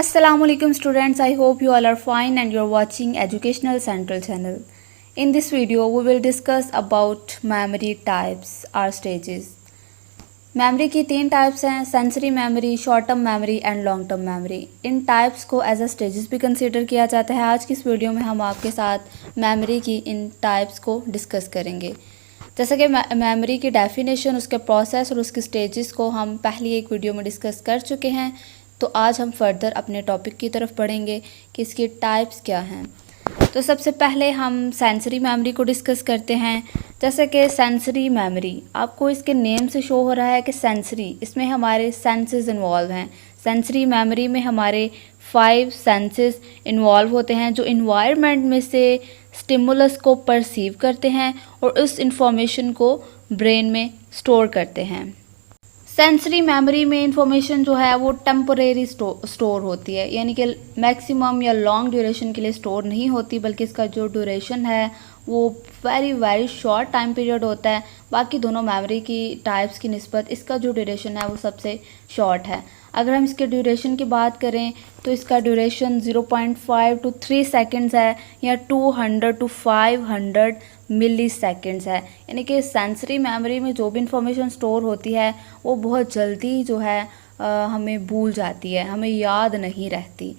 Assalamualaikum students, I hope you all are fine and you're watching Educational Central channel. In this video, we will discuss about memory types or stages. Memory की 3 types हैं, sensory memory, short term memory and long term memory. In types को as a stages भी consider किया जाता है। आज की इस वीडियो में हम आपके साथ मेमोरी की इन टाइप्स को डिस्कस करेंगे। जैसा कि मेमोरी की डेफिनेशन, उसके प्रोसेस और उसके स्टेजेस को हम पहली एक वीडियो में डिस्कस कर चुके हैं। तो आज हम फर्दर अपने टॉपिक की तरफ बढ़ेंगे कि इसकी टाइप्स क्या हैं। तो सबसे पहले हम सेंसरी मेमोरी को डिस्कस करते हैं। जैसे कि सेंसरी मेमोरी, आपको इसके नेम से शो हो रहा है कि सेंसरी, इसमें हमारे सेंसेस इन्वॉल्व हैं। सेंसरी मेमोरी में हमारे 5 सेंसेस इन्वॉल्व होते हैं जो इन्वायरमेंट में से स्टिमुलस को परसीव करते हैं और उस इंफॉर्मेशन को ब्रेन में स्टोर करते हैं। सेंसरी मेमोरी में इंफॉर्मेशन जो है वो टेम्पोरेरी स्टोर होती है, यानी कि मैक्सिमम या लॉन्ग ड्यूरेशन के लिए स्टोर नहीं होती, बल्कि इसका जो ड्यूरेशन है वो वेरी शॉर्ट टाइम पीरियड होता है। बाकी दोनों मेमोरी की टाइप्स की निस्बत इसका जो ड्यूरेशन है वो सबसे शॉर्ट है। अगर हम इसके ड्यूरेशन की बात करें तो इसका ड्यूरेशन 0.5 to 3 सेकेंड्स है या 200 to 500 मिली सेकेंड्स है। यानी कि सेंसरी मेमोरी में जो भी इंफॉर्मेशन स्टोर होती है वो बहुत जल्दी जो है हमें भूल जाती है, हमें याद नहीं रहती।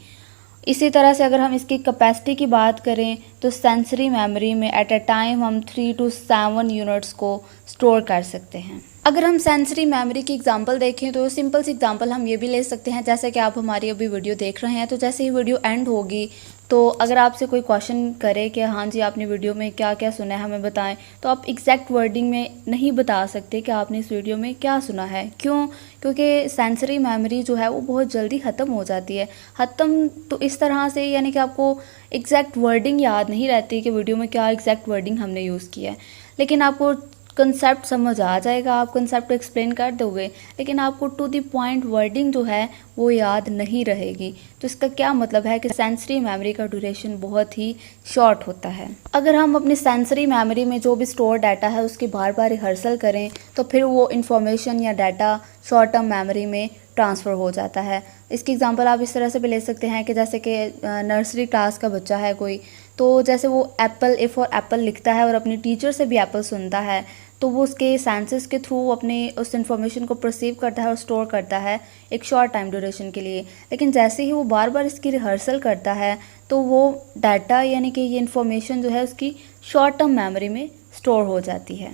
इसी तरह से अगर हम इसकी कैपेसिटी की बात करें तो सेंसरी मेमोरी में एट अ टाइम हम 3 to 7 यूनिट्स को स्टोर कर सकते हैं। अगर हम सेंसरी मेमोरी की एग्जांपल देखें तो सिंपल सी एग्जांपल हम ये भी ले सकते हैं, जैसे कि आप हमारी अभी वीडियो देख रहे हैं, तो जैसे ही वीडियो एंड होगी तो अगर आपसे कोई क्वेश्चन करे कि हाँ जी आपने वीडियो में क्या क्या सुना है हमें बताएं, तो आप एग्जैक्ट वर्डिंग में नहीं बता सकते कि आपने इस वीडियो में क्या सुना है। क्यों? क्योंकि सेंसरी मेमोरी जो है वो बहुत जल्दी ख़त्म हो जाती है। ख़त्म तो इस तरह से, यानी कि आपको एग्जैक्ट वर्डिंग याद नहीं रहती कि वीडियो में क्या एग्जैक्ट वर्डिंग हमने यूज़ किया है, लेकिन आपको कंसेप्ट समझ आ जाएगा, आप कंसेप्ट एक्सप्लेन कर दोगे, लेकिन आपको टू द पॉइंट वर्डिंग जो है वो याद नहीं रहेगी। तो इसका क्या मतलब है कि सेंसरी मेमोरी का ड्यूरेशन बहुत ही शॉर्ट होता है। अगर हम अपनी सेंसरी मेमोरी में जो भी स्टोर डाटा है उसकी बार बार रिहर्सल करें तो फिर वो इन्फॉर्मेशन या डाटा शॉर्ट टर्म मेमोरी में ट्रांसफ़र हो जाता है। इसकी एग्जांपल आप इस तरह से भी ले सकते हैं कि जैसे कि नर्सरी क्लास का बच्चा है कोई, तो जैसे वो एप्पल, ए फॉर एप्पल लिखता है और अपनी टीचर से भी एप्पल सुनता है, तो वो उसके सेंसेस के थ्रू अपने उस इन्फॉर्मेशन को परसीव करता है और स्टोर करता है एक शॉर्ट टाइम ड्यूरेशन के लिए। लेकिन जैसे ही वो बार बार इसकी रिहर्सल करता है तो वो डाटा, यानी कि ये इन्फॉर्मेशन जो है उसकी शॉर्ट टर्म मेमोरी में स्टोर हो जाती है।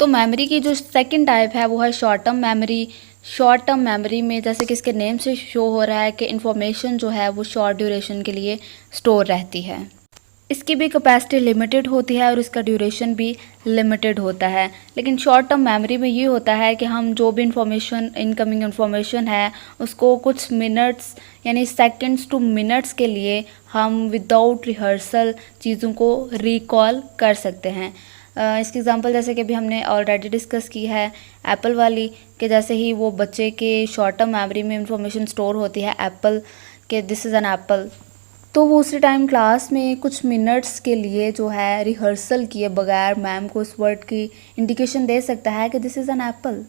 तो मेमोरी की जो सेकंड टाइप है वो है short term memory. Short term memory में जैसे कि इसके नेम से शो हो रहा है कि इन्फॉर्मेशन जो है वो शॉर्ट ड्यूरेशन के लिए स्टोर रहती है। इसकी भी कैपेसिटी लिमिटेड होती है और इसका ड्यूरेशन भी लिमिटेड होता है। लेकिन शॉर्ट टर्म मेमोरी में ये होता है कि हम जो भी इंफॉर्मेशन, इनकमिंग इंफॉर्मेशन है, उसको कुछ मिनट्स यानी सेकंड्स टू मिनट्स के लिए हम विदाउट रिहर्सल चीज़ों को रिकॉल कर सकते हैं। इसकी एग्जांपल जैसे कि अभी हमने ऑलरेडी डिस्कस की है एप्पल वाली, कि जैसे ही वो बच्चे के शॉर्ट टर्म मेमोरी में इंफॉर्मेशन स्टोर होती है एप्पल के, दिस इज़ एन एप्पल, तो वो उसी टाइम क्लास में कुछ मिनट्स के लिए जो है रिहर्सल किए बगैर मैम को उस वर्ड की इंडिकेशन दे सकता है कि दिस इज़ एन एप्पल।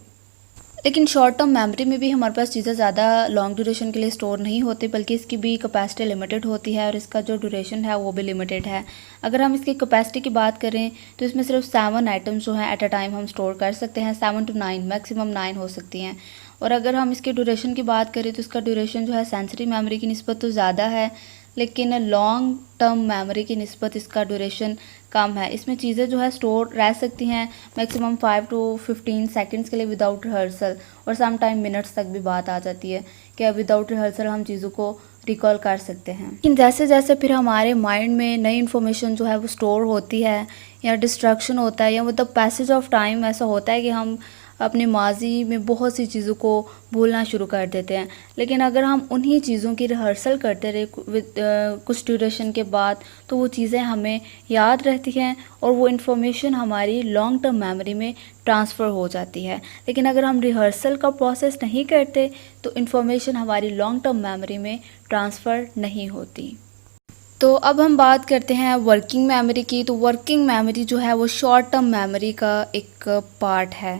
लेकिन शॉर्ट टर्म मेमोरी में भी हमारे पास चीज़ें ज़्यादा लॉन्ग ड्यूरेशन के लिए स्टोर नहीं होती, बल्कि इसकी भी कैपेसिटी लिमिटेड होती है और इसका जो ड्यूरेशन है वो भी लिमिटेड है। अगर हम इसकी कैपेसिटी की बात करें तो इसमें सिर्फ 7 आइटम्स जो हैं एट अ टाइम हम स्टोर कर सकते हैं, 7 to 9, मैक्सिमम 9 हो सकती हैं। और अगर हम इसके ड्यूरेशन की बात करें तो इसका ड्यूरेशन जो है सेंसरी मेमोरी की निस्बत तो ज़्यादा है, लेकिन लॉन्ग टर्म मेमोरी की निस्बत इसका ड्यूरेशन कम है। इसमें चीज़ें जो है स्टोर रह सकती हैं मैक्सिमम 5 to 15 सेकेंड्स के लिए विदाउट रिहर्सल, और सम टाइम मिनट्स तक भी बात आ जाती है कि विदाउट रिहर्सल हम चीज़ों को रिकॉल कर सकते हैं। लेकिन जैसे जैसे फिर हमारे माइंड में नई इन्फॉर्मेशन जो है वो स्टोर होती है या डिस्ट्रैक्शन होता है या मतलब पैसेज ऑफ टाइम ऐसा होता है कि हम अपने माजी में बहुत सी चीज़ों को भूलना शुरू कर देते हैं। लेकिन अगर हम उन्हीं चीज़ों की रिहर्सल करते रहे कुछ ड्यूरेशन के बाद, तो वो चीज़ें हमें याद रहती हैं और वो इन्फॉर्मेशन हमारी लॉन्ग टर्म मेमोरी में ट्रांसफ़र हो जाती है। लेकिन अगर हम रिहर्सल का प्रोसेस नहीं करते तो इन्फॉर्मेशन हमारी लॉन्ग टर्म मेमोरी में ट्रांसफ़र नहीं होती। तो अब हम बात करते हैं वर्किंग मेमोरी की। तो वर्किंग मेमोरी जो है वो शॉर्ट टर्म मेमोरी का एक पार्ट है।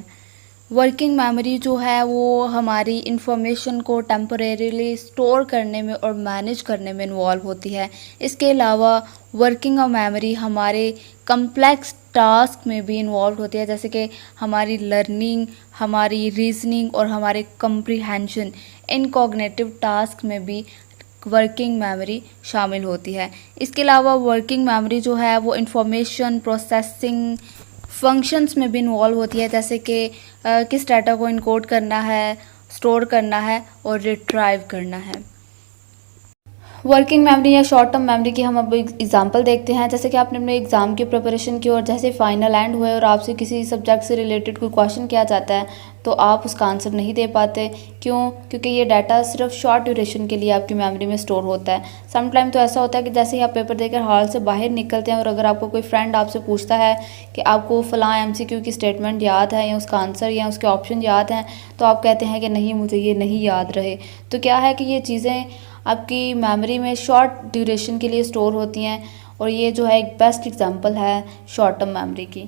वर्किंग मेमोरी जो है वो हमारी इंफॉर्मेशन को टेम्परेरीली स्टोर करने में और मैनेज करने में इन्वॉल्व होती है। इसके अलावा वर्किंग मेमोरी हमारे कम्प्लेक्स टास्क में भी इन्वॉल्व होती है, जैसे कि हमारी लर्निंग, हमारी रीजनिंग और हमारे कम्प्रीहेंशन, इन कॉग्निटिव टास्क में भी वर्किंग मेमोरी शामिल होती है। इसके अलावा वर्किंग मेमोरी जो है वो इंफॉर्मेशन प्रोसेसिंग फंक्शंस में भी इन्वॉल्व होती है, जैसे कि किस डाटा को इनकोड करना है, स्टोर करना है और रिट्राइव करना है। वर्किंग मेमोरी या शॉर्ट टर्म मेमोरी की हम अब एग्जांपल देखते हैं। जैसे कि आपने अपने एग्ज़ाम की प्रिपरेशन की और जैसे फाइनल एंड हुए और आपसे किसी सब्जेक्ट से रिलेटेड कोई क्वेश्चन किया जाता है तो आप उसका आंसर नहीं दे पाते। क्यों? क्योंकि ये डाटा सिर्फ शॉर्ट ड्यूरेशन के लिए आपकी मेमोरी में स्टोर होता है। सम टाइम तो ऐसा होता है कि जैसे ही आप पेपर देकर हॉल से बाहर निकलते हैं और अगर आपको कोई फ्रेंड आपसे पूछता है कि आपको फ़लाँ MCQ की स्टेटमेंट याद है या उसका आंसर या उसके ऑप्शन याद हैं, तो आप कहते हैं कि नहीं, मुझे ये नहीं याद रहे। तो क्या है कि ये चीज़ें आपकी मेमोरी में शॉर्ट ड्यूरेशन के लिए स्टोर होती हैं और ये जो है एक बेस्ट एग्जांपल है शॉर्ट टर्म मेमोरी की।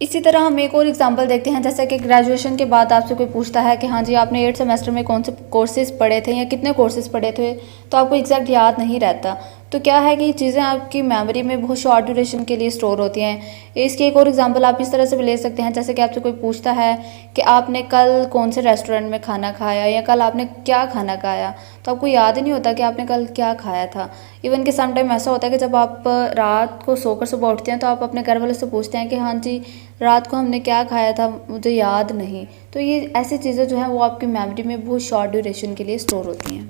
इसी तरह हम एक और एग्जांपल देखते हैं। जैसे कि ग्रेजुएशन के बाद आपसे कोई पूछता है कि हाँ जी, आपने 8 सेमेस्टर में कौन से कोर्सेज़ पढ़े थे या कितने कोर्सेज़ पढ़े थे, तो आपको एग्जैक्ट याद नहीं रहता। तो क्या है कि ये चीज़ें आपकी मेमोरी में बहुत शॉर्ट ड्यूरेशन के लिए स्टोर होती हैं। इसकी एक और एग्जांपल आप इस तरह से भी ले सकते हैं, जैसे कि आपसे कोई पूछता है कि आपने कल कौन से रेस्टोरेंट में खाना खाया या कल आपने क्या खाना खाया, तो आपको याद ही नहीं होता कि आपने कल क्या खाया था। इवन कि सम टाइम ऐसा होता है कि जब आप रात को सोकर सुबह उठते हैं तो आप अपने घर वालों से पूछते हैं कि हाँ जी, रात को हमने क्या खाया था, मुझे याद नहीं। तो ये ऐसी चीज़ें जो हैं वो आपकी मेमोरी में बहुत शॉर्ट ड्यूरेशन के लिए स्टोर होती हैं।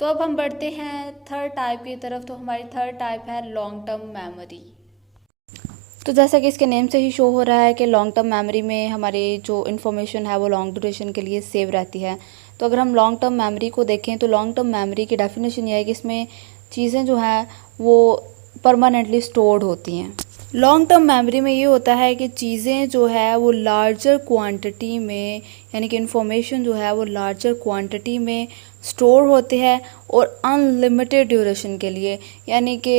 तो अब हम बढ़ते हैं थर्ड टाइप की तरफ। तो हमारी थर्ड टाइप है लॉन्ग टर्म मेमोरी। तो जैसा कि इसके नेम से ही शो हो रहा है कि लॉन्ग टर्म मेमोरी में हमारी जो इन्फॉर्मेशन है वो लॉन्ग ड्यूरेशन के लिए सेव रहती है। तो अगर हम लॉन्ग टर्म मेमोरी को देखें तो लॉन्ग टर्म मेमोरी की डेफिनेशन ये है कि इसमें चीज़ें जो हैं वो परमानेंटली स्टोर्ड होती हैं। लॉन्ग टर्म मेमोरी में ये होता है कि चीज़ें जो है वो लार्जर क्वांटिटी में, यानी कि इन्फॉर्मेशन जो है वो लार्जर क्वांटिटी में स्टोर होते हैं और अनलिमिटेड ड्यूरेशन के लिए, यानी कि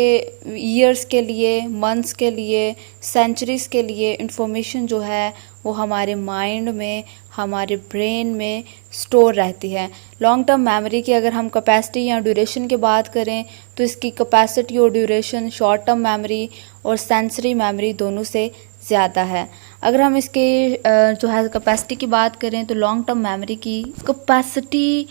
ईयर्स के लिए, मंथ्स के लिए, सेंचुरीज़ के लिए इन्फॉर्मेशन जो है वो हमारे माइंड में, हमारे ब्रेन में स्टोर रहती है। लॉन्ग टर्म मेमोरी की अगर हम कैपेसिटी या ड्यूरेशन की बात करें तो इसकी कैपेसिटी और ड्यूरेशन शॉर्ट टर्म मेमोरी और सेंसरी मेमोरी दोनों से ज़्यादा है। अगर हम इसके जो है कैपेसिटी की बात करें तो लॉन्ग टर्म मेमोरी की कैपेसिटी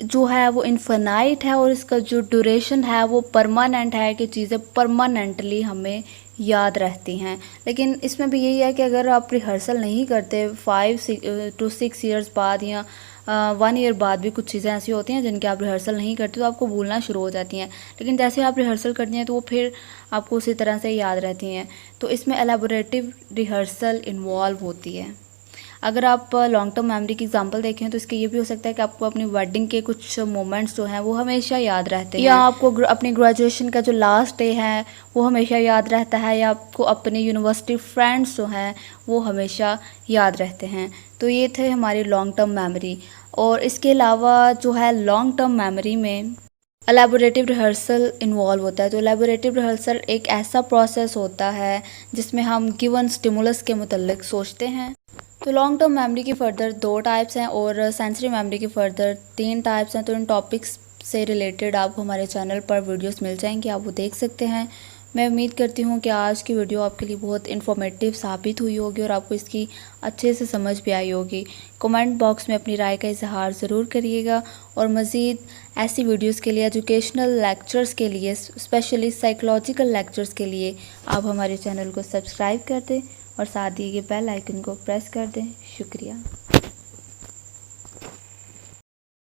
जो है वो इन्फिनाइट है और इसका जो ड्यूरेशन है वो परमानेंट है, कि चीज़ें परमानेंटली हमें याद रहती हैं। लेकिन इसमें भी यही है कि अगर आप रिहर्सल नहीं करते 5 to 6 ईयर्स बाद या 1 ईयर बाद भी कुछ चीज़ें ऐसी होती हैं जिनकी आप रिहर्सल नहीं करते तो आपको भूलना शुरू हो जाती हैं। लेकिन जैसे आप रिहर्सल करती हैं तो वो फिर आपको उसी तरह से याद रहती हैं। तो इसमें एलेबोरेटिव रिहर्सल इन्वॉल्व होती है। अगर आप लॉन्ग टर्म मेमोरी की एग्जांपल देखें तो इसके ये भी हो सकता है कि आपको अपनी वेडिंग के कुछ मोमेंट्स जो हैं वो हमेशा याद रहते हैं, या आपको अपनी ग्रेजुएशन का जो लास्ट डे है वो हमेशा याद रहता है, या आपको अपने यूनिवर्सिटी फ्रेंड्स जो हैं वो हमेशा याद रहते हैं। तो ये थे हमारी लॉन्ग टर्म मेमोरी। और इसके अलावा जो है लॉन्ग टर्म मेमोरी में एलेबोरेटिव रिहर्सल इन्वॉल्व होता है। तो एलेबोरेटिव रिहर्सल एक ऐसा प्रोसेस होता है जिसमें हम गिवन स्टिमुलस के मुतल्लिक सोचते हैं। तो लॉन्ग टर्म मेमोरी की फ़र्दर 2 टाइप्स हैं और सेंसरी मेमोरी की फ़र्दर 3 टाइप्स हैं। तो इन टॉपिक्स से रिलेटेड आपको हमारे चैनल पर वीडियोस मिल जाएंगे, आप वो देख सकते हैं। मैं उम्मीद करती हूँ कि आज की वीडियो आपके लिए बहुत इन्फॉर्मेटिव साबित हुई होगी और आपको इसकी अच्छे से समझ भी आई होगी। कमेंट बॉक्स में अपनी राय का इजहार ज़रूर करिएगा और मज़ीद ऐसी वीडियोस के लिए, एजुकेशनल लेक्चर्स के लिए, स्पेशली साइकोलॉजिकल लेक्चर्स के लिए आप हमारे चैनल को सब्सक्राइब कर दें और साथ ही ये बेल आइकन को प्रेस कर दें। शुक्रिया।